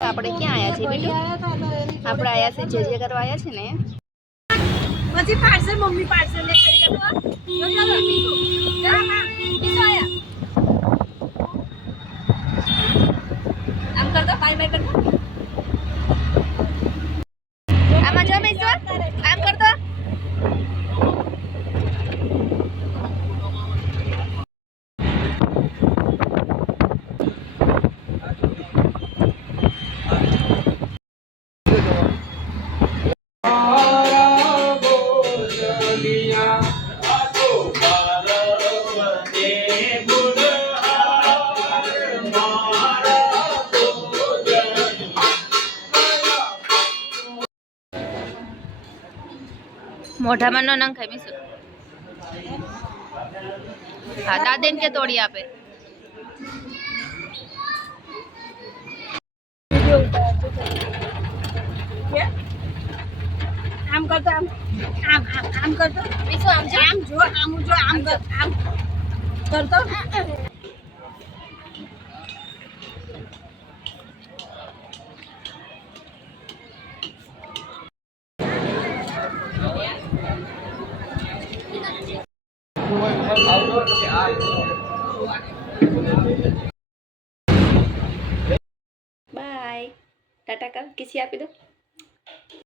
આપણે ક્યાં આવ્યા છીએ બેટુ? આપણે આવ્યા છે જે કરવા આવ્યા છે ને પછી પાર્સલ મમ્મી પાર્સલ લે કરી દો આમ કરતો બાય બાય કરતો આમાં જો બેસવા આમ કરતો મોઢામાં નો નંગ ખાઈ મીસુ હા દાદેન કે તોડી આપે આમ કરતો આમ આમ આમ કરતો મીસુ આમ જો આમ જો આમ કર આમ કરતો બાય ટાટા કા કિસી આપી દો